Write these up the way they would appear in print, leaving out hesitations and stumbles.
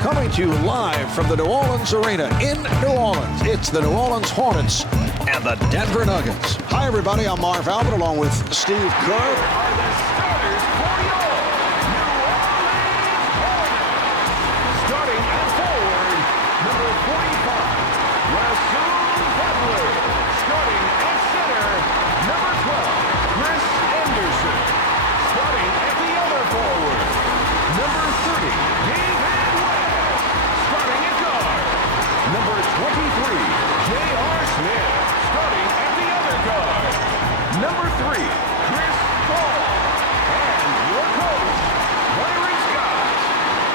Coming to you live from the New Orleans Arena in New Orleans, it's the New Orleans Hornets and the Denver Nuggets. Hi, everybody. I'm Marv Albert along with Steve Kerr. Starting at forward, number 45, Rasul Butler. Starting at center, number 12, Chris Anderson. Starting at the other forward, number 30, David West. Starting at guard, number 23, J.R. Smith. Starting at the other guard, number 3, Chris Paul. And your coach, Byron Scott.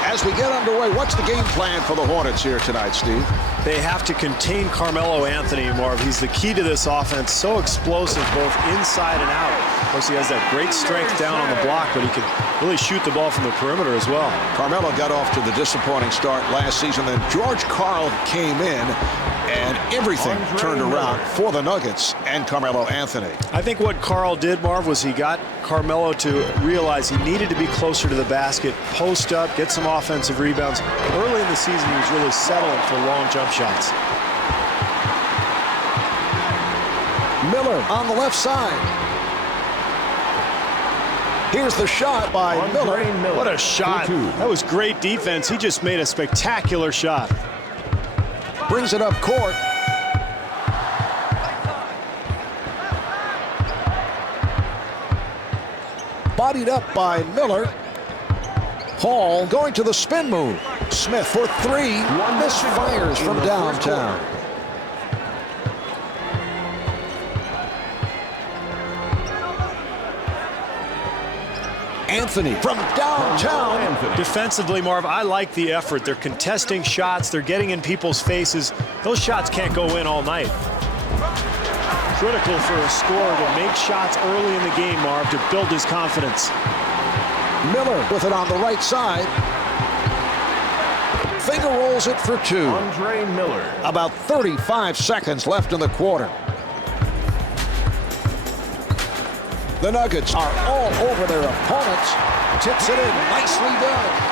As we get underway, what's the game plan for the Hornets here tonight, Steve? They have to contain Carmelo Anthony, Marv. He's the key to this offense. So explosive both inside and out. Of course, he has that great strength down on the block, but he can really shoot the ball from the perimeter as well. Carmelo got off to the disappointing start last season. Then George Karl came in, and everything turned around for the Nuggets and Carmelo Anthony. I think what Karl did, Marv, was he got Carmelo to realize he needed to be closer to the basket, post up, get some offensive rebounds. Early in the season, he was really settling for long jump shots. Miller on the left side. Here's the shot by Miller. What a shot. That was great defense. He just made a spectacular shot. Brings it up court. Bodied up by Miller. Hall going to the spin move. Smith for three. Misfires from downtown. Anthony from downtown. Defensively, Marv, I like the effort. They're contesting shots. They're getting in people's faces. Those shots can't go in all night. Critical for a scorer to make shots early in the game, Marv, to build his confidence. Miller with it on the right side. Finger rolls it for two. Andre Miller. About 35 seconds left in the quarter. The Nuggets are all over their opponents. Tips it in. Nicely done.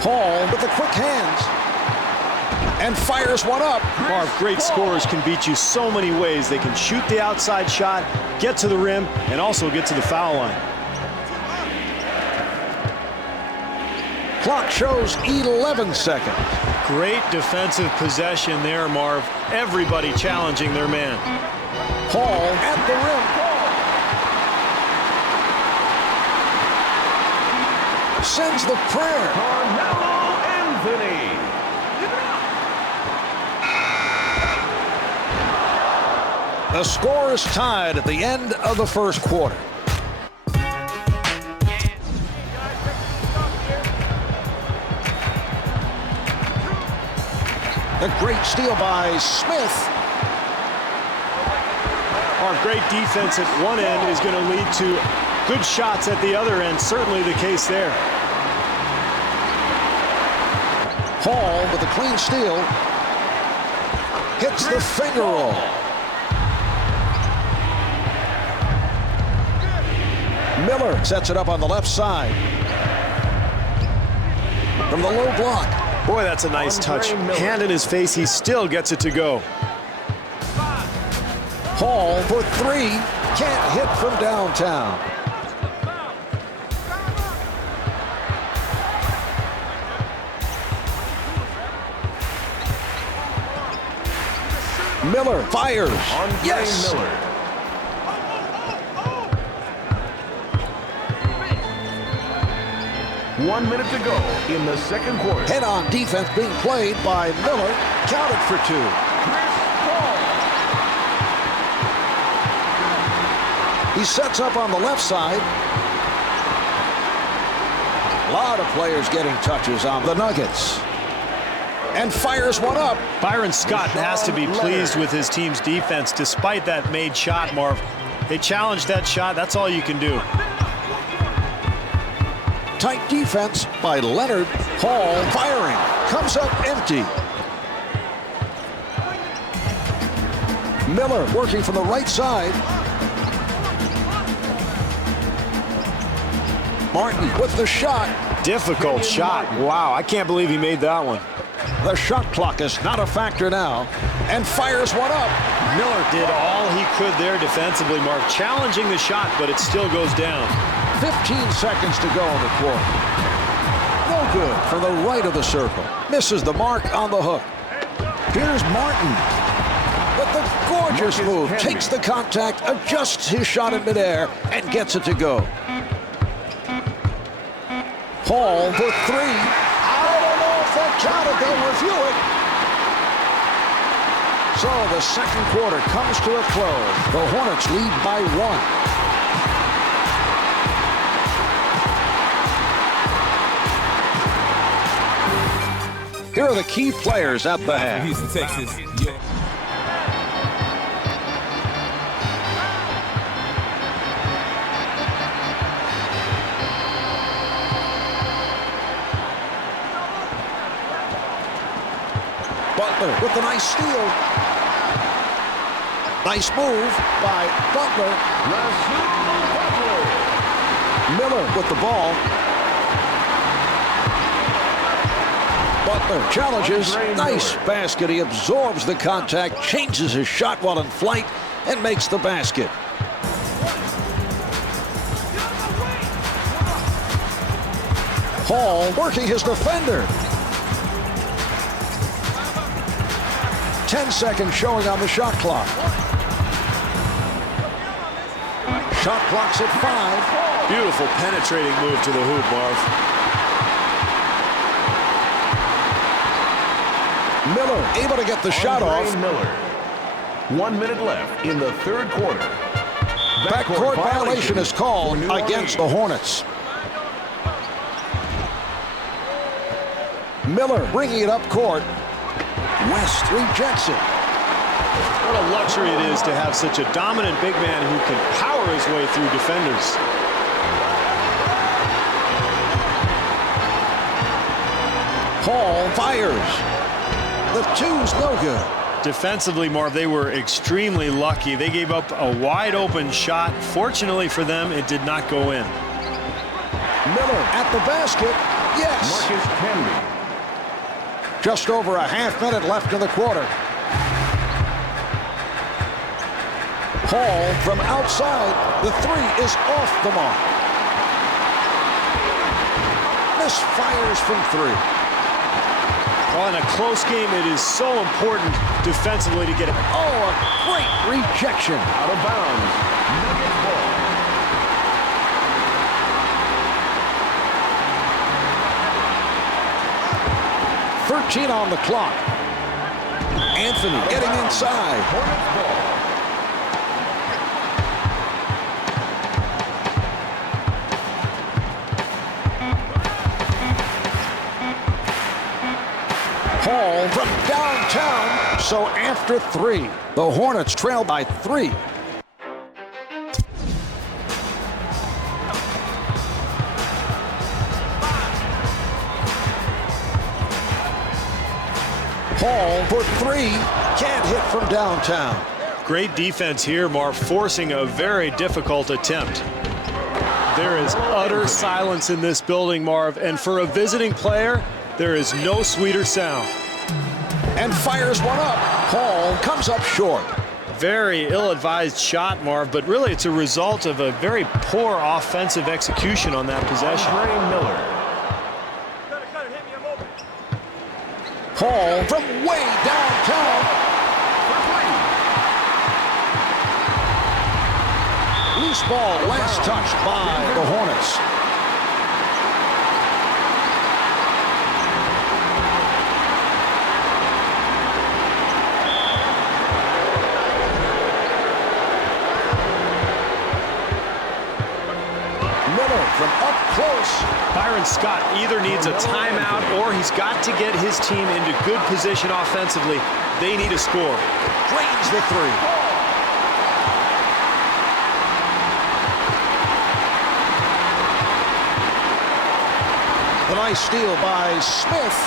Hall with the quick hands. And fires one up. Marv, great scorers can beat you so many ways. They can shoot the outside shot, get to the rim, and also get to the foul line. Clock shows 11 seconds. Great defensive possession there, Marv. Everybody challenging their man. Hall at the rim. Sends the prayer. Carmelo Anthony. The score is tied at the end of the first quarter. A great steal by Smith. Our great defense at one end is going to lead to good shots at the other end. Certainly the case there. Hall with a clean steal. Hits the finger roll. Miller sets it up on the left side. From the low block. Boy, that's a nice touch. Hand in his face, he still gets it to go. Hall for three. Can't hit from downtown. Miller fires. Yes. Miller. One minute to go in the second quarter. Head-on defense being played by Miller. Counted for two. Chris Paul. He sets up on the left side. A lot of players getting touches on the Nuggets. And fires one up. Byron Scott has to be pleased with his team's defense despite that made shot, Marv. They challenged that shot. That's all you can do. Tight defense by Leonard. Hall firing. Comes up empty. Miller working from the right side. Martin with the shot. Difficult shot. Wow, I can't believe he made that one. The shot clock is not a factor now, and fires one up. Miller did all he could there defensively, Mark, challenging the shot, but it still goes down. 15 seconds to go in the quarter. No good from the right of the circle. Misses the mark on the hook. Here's Martin. But the gorgeous move takes the contact, adjusts his shot in midair, and gets it to go. Paul for three. I don't know if that counted. They'll review it. So the second quarter comes to a close. The Hornets lead by 1. Here are the key players at the half. Houston, Texas. Butler with a nice steal. Nice move by Butler. Miller with the ball. Butler challenges. Nice basket. He absorbs the contact, changes his shot while in flight, and makes the basket. Hall working his defender. 10 seconds showing on the shot clock. Shot clock's at 5. Beautiful penetrating move to the hoop, Marv. Miller able to get the shot off. Miller. 1 minute left in the third quarter. Backcourt violation is called against the Hornets. Miller bringing it up court. West rejects it. What a luxury it is to have such a dominant big man who can power his way through defenders. Hall fires. The two's no good. Defensively, Marv, they were extremely lucky. They gave up a wide open shot. Fortunately for them, it did not go in. Miller at the basket. Yes. Marcus Camby. Just over a half minute left in the quarter. Hall from outside. The three is off the mark. Misfires from three. Well, in a close game, it is so important defensively to get it. Oh, a great rejection. Out of bounds. Nuggets ball. .13 on the clock. Anthony getting inside. Hornets ball. Hall from downtown. So after 3, the Hornets trail by 3. Hall for 3. Can't hit from downtown. Great defense here, Marv, forcing a very difficult attempt. There is utter silence in this building, Marv, and for a visiting player, there is no sweeter sound. And fires one up. Hall comes up short. Very ill-advised shot, Marv, but really it's a result of a very poor offensive execution on that possession. Andre Miller. Hall from way downtown. Loose ball, last touched by the Hornets. Miller from up close. Byron Scott either needs a timeout or he's got to get his team into good position offensively. They need a score. Drains the 3. The nice steal by Smith.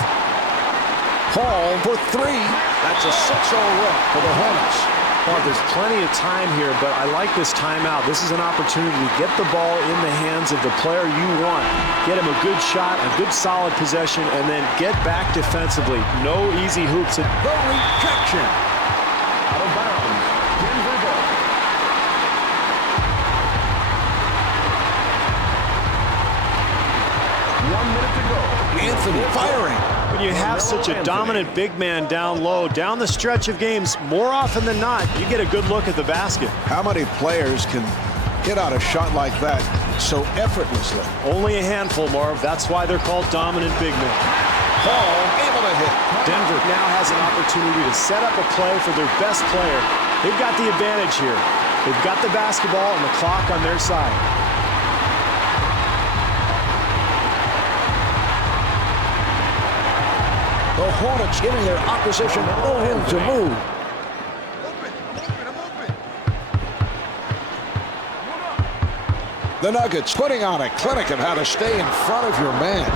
Hall for 3. That's a 6-0 run for the Hornets. Well, there's plenty of time here, but I like this timeout. This is an opportunity to get the ball in the hands of the player you want. Get him a good shot, a good solid possession, and then get back defensively. No easy hoops. The rejection. Out of bounds. Denver ball. One minute to go. Anthony firing. When you have such a dominant big man down low, down the stretch of games, more often than not, you get a good look at the basket. How many players can hit out a shot like that so effortlessly? Only a handful, Marv. That's why they're called dominant big men. Paul able to hit. Denver now has an opportunity to set up a play for their best player. They've got the advantage here. They've got the basketball and the clock on their side. The Hornets giving their opposition no room to move. The Nuggets putting on a clinic of how to stay in front of your man.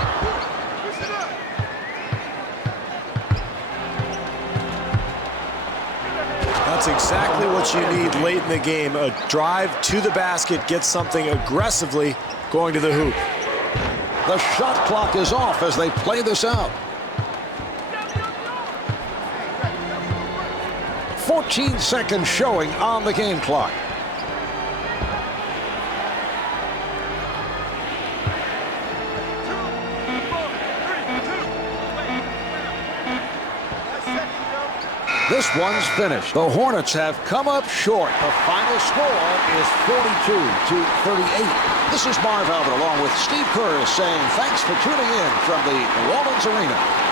That's exactly what you need late in the game. A drive to the basket, get something aggressively going to the hoop. The shot clock is off as they play this out. 14 seconds showing on the game clock. This one's finished. The Hornets have come up short. The final score is 42-38. This is Marv Albert along with Steve Kerr saying thanks for tuning in from the New Orleans Arena.